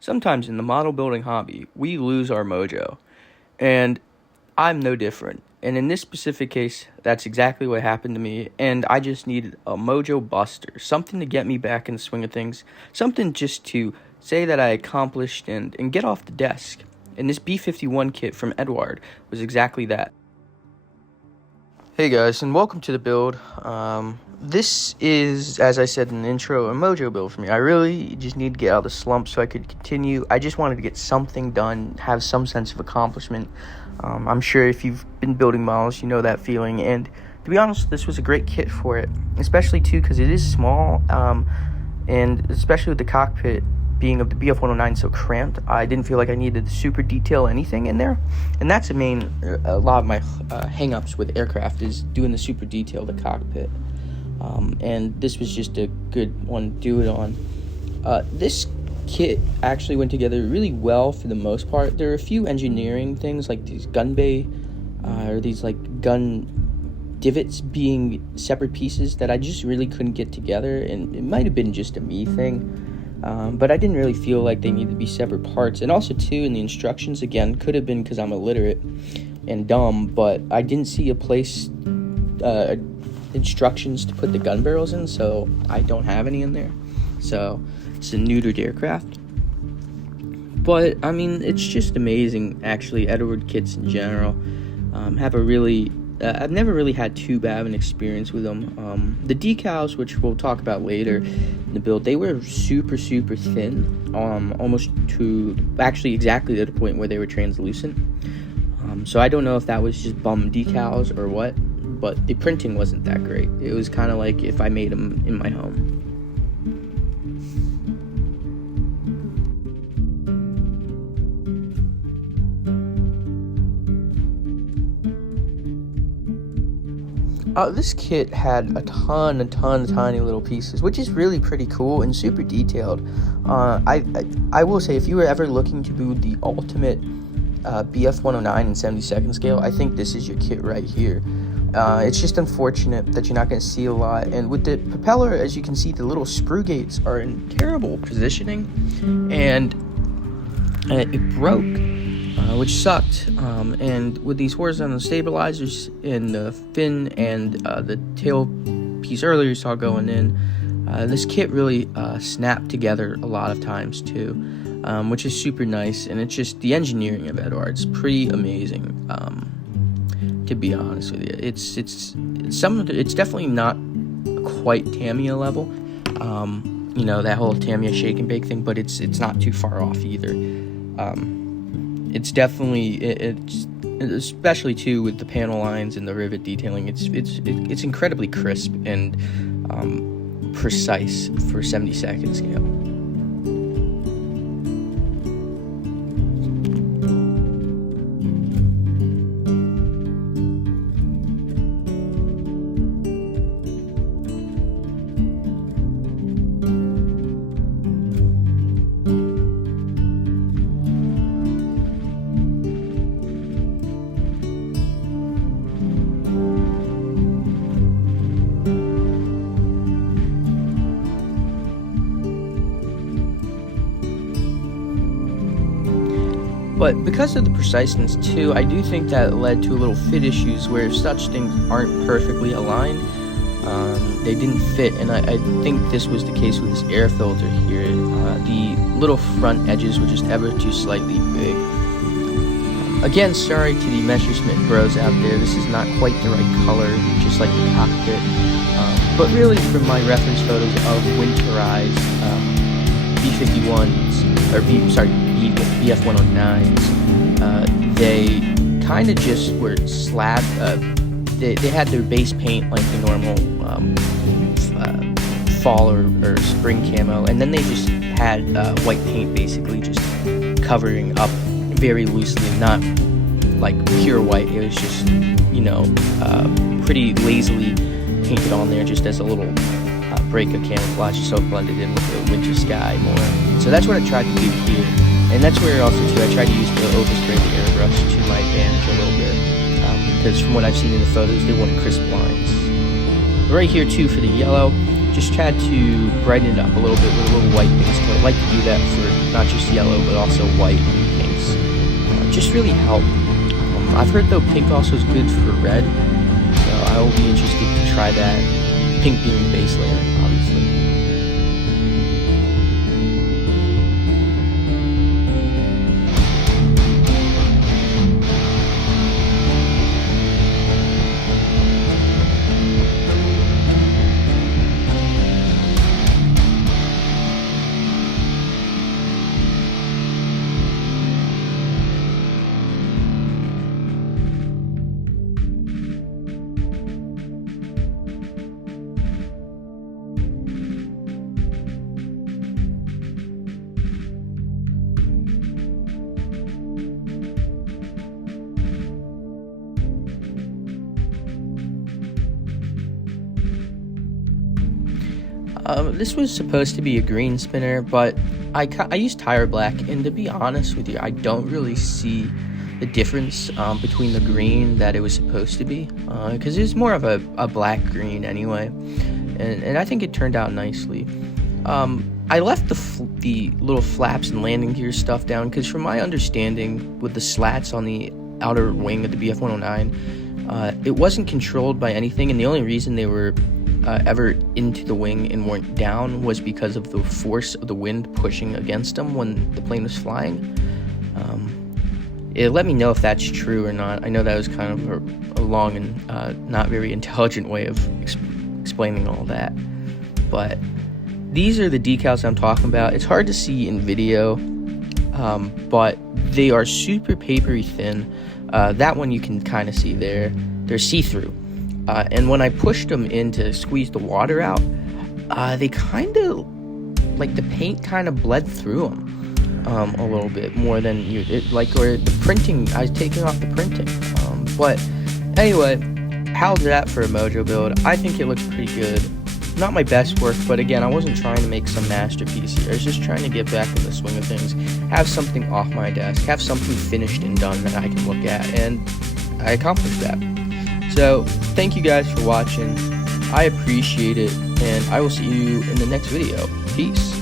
Sometimes in the model building hobby, we lose our mojo, and I'm no different. And in this specific case, that's exactly what happened to me, and I just needed a mojo buster, something to get me back in the swing of things, something just to say that I accomplished and get off the desk. And this B-51 kit from Eduard was exactly that. Hey guys, and welcome to the build. This is, as I said in the intro, a mojo build for me. I really just need to get out of the slump so I could continue. I just wanted to get something done, have some sense of accomplishment. I'm sure if you've been building models, you know that feeling. And to be honest, this was a great kit for it, especially too because it is small, and especially with the cockpit being of the Bf-109 so cramped, I didn't feel like I needed to super detail anything in there. And that's a lot of my hang-ups with aircraft is doing the super detail of the cockpit. And this was just a good one to do it on. This kit actually went together really well for the most part. There are a few engineering things like these gun bay, or these like gun divots being separate pieces that I just really couldn't get together, and it might have been just a me thing. But I didn't really feel like they needed to be separate parts. And also, too, in the instructions, again, could have been because I'm illiterate and dumb, but I didn't see a place, instructions to put the gun barrels in, so I don't have any in there. So, it's a neutered aircraft. But, I mean, it's just amazing, actually. Eduard kits in general have a really... I've never really had too bad of an experience with them. The decals, which we'll talk about later in the build, they were super thin, almost to actually exactly to the point where they were translucent. So I don't know if that was just bum decals or what, but the printing wasn't that great. It was kind of like if I made them in my home. This kit had a ton of tiny little pieces, which is really pretty cool and super detailed. I will say, if you were ever looking to do the ultimate Bf-109 in 72nd scale, I think this is your kit right here. It's just unfortunate that you're not going to see a lot. And with the propeller, as you can see, the little sprue gates are in terrible positioning, and it broke. Which sucked, and with these horizontal stabilizers in the fin and the tail piece earlier you saw going in, this kit really snapped together a lot of times too, which is super nice. And it's just the engineering of Eduard's pretty amazing, to be honest with you. It's definitely not quite Tamiya level, you know, that whole Tamiya shake and bake thing, but it's not too far off either. It's definitely, it's especially too with the panel lines and the rivet detailing, it's incredibly crisp and precise for 72nd scale. But because of the preciseness too, I do think that led to a little fit issues where if such things aren't perfectly aligned, they didn't fit. And I think this was the case with this air filter here. The little front edges were just ever too slightly big. Again, sorry to the Messerschmitt bros out there, this is not quite the right color, just like the cockpit. But really, from my reference photos of winterized B-51s, or Bf-109s, they kind of just were slabbed. They had their base paint like the normal fall or spring camo, and then they just had white paint basically just covering up very loosely, not like pure white. It was just, you know, pretty lazily painted on there just as a little break of camouflage, so it blended in with the winter sky more. So that's what I tried to do here. And that's where also too I tried to use the overspray, the airbrush, to my advantage a little bit, because from what I've seen in the photos, they weren't crisp lines. Right here too for the yellow, just tried to brighten it up a little bit with a little white base coat. I like to do that for not just yellow, but also white and pinks. Just really help. I've heard though pink also is good for red, so I will be interested to try that. Pink being the base layer, obviously. This was supposed to be a green spinner, but I used tire black, and to be honest with you, I don't really see the difference between the green that it was supposed to be, because it was more of a black green anyway, and I think it turned out nicely. I left the little flaps and landing gear stuff down because from my understanding with the slats on the outer wing of the Bf-109, it wasn't controlled by anything, and the only reason they were ever into the wing and weren't down was because of the force of the wind pushing against them when the plane was flying. It let me know if that's true or not. I know that was kind of a long and not very intelligent way of explaining all that, but these are the decals I'm talking about. It's hard to see in video, but they are super papery thin. That one you can kind of see there. They're see-through. And when I pushed them in to squeeze the water out, they kind of, like the paint kind of bled through them a little bit more than or the printing, I was taking off the printing. But anyway, how's that for a Mojo build? I think it looks pretty good. Not my best work, but again, I wasn't trying to make some masterpiece here. I was just trying to get back in the swing of things, have something off my desk, have something finished and done that I can look at, and I accomplished that. So, thank you guys for watching. I appreciate it, and I will see you in the next video. Peace.